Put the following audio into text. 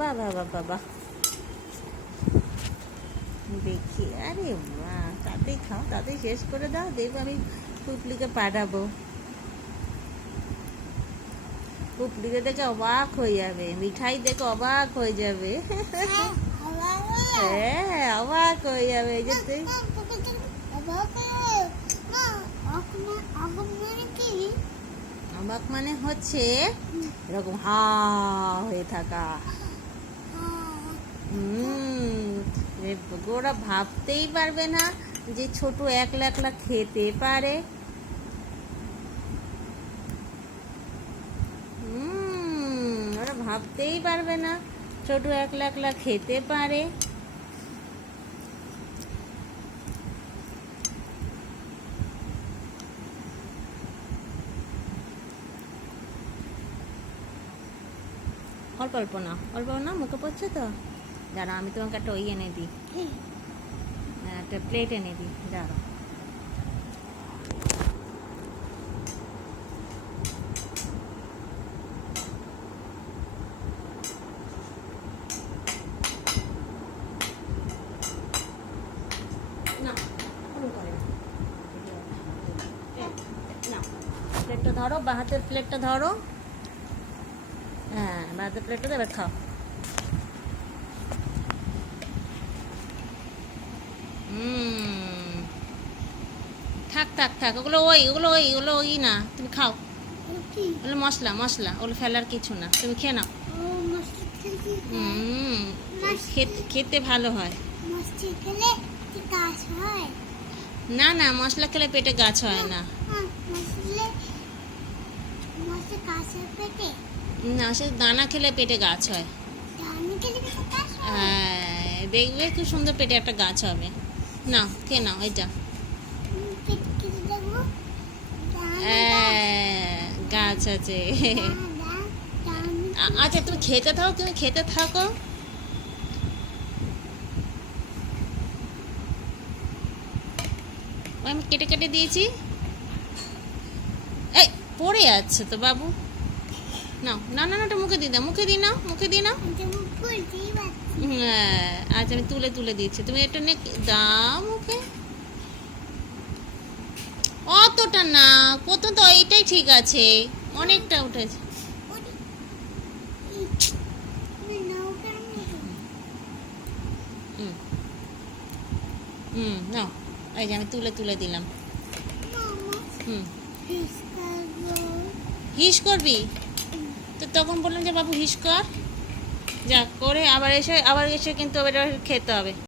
বাহ বাহ বাহ বাহ বাহ। দেখি, আরে বাহ, তাতেই খাও, তাতেই শেষ করে দাও, দেখবো আমি পুপলিকে পাঠাবো। পুপলিকে দেখে অবাক হয়ে যাবে, মিঠাই দেখে অবাক হয়ে যাবে। হ্যাঁ, অবাক হয়ে যাবে। এই যে তুই অবাক মানে হচ্ছে এরকম হা হয়ে থাকা। ওরা ভাবতেই পারবে না যে ছোট একলা একলা খেতে পারে। ওরা ভাবতেই পারবে না ছোট একলা একলা খেতে পারে। অল্প অল্প না, অল্প না, মুখে পড়ছে তো। দাঁড়া, আমি তোমাকে একটা ওই এনে দিই, একটা প্লেট এনে দিই, দাঁড়া। প্লেটটা ধরো, বা হাতের প্লেটটা ধরো। হ্যাঁ, বা হাতের প্লেটটা দেবে, খাও। থাক থাক থাক, ওগুলো ওই না, তুমি খাও। ওগুলো মশলা মশলা, ওগুলো ফেলার কিছু না, তুমি খেয়ে নাও। খেতে ভালো হয়। না না, মশলা খেলে পেটে গাছ হয় না। না, সে দানা খেলে পেটে গাছ হয়। হ্যাঁ, দেখবে খুব সুন্দর পেটে একটা গাছ হবে। না, খেয়ে নাও এটা। গাছ আছে। আচ্ছা, তুমি খেতে থাকো, তুমি খেতে থাকো। আমি কেটে কেটে দিয়েছি। এই পড়ে যাচ্ছে তো বাবু। নাও, না না না, মুখে দিই না, মুখে দিই না, মুখে দিই না। হ্যাঁ, আচ্ছা, আমি তুলে তুলে দিচ্ছি, তুমি এটা নে দাও মুখে। অতটা না, প্রথম তো এটাই ঠিক আছে, অনেকটা উঠেছে। নাও, এই যে আমি তুলে তুলে দিলাম। হিস করবি তো? তখন বললাম যে বাবু হিস কর, যা করে আবার এসে কিন্তু খেতে হবে।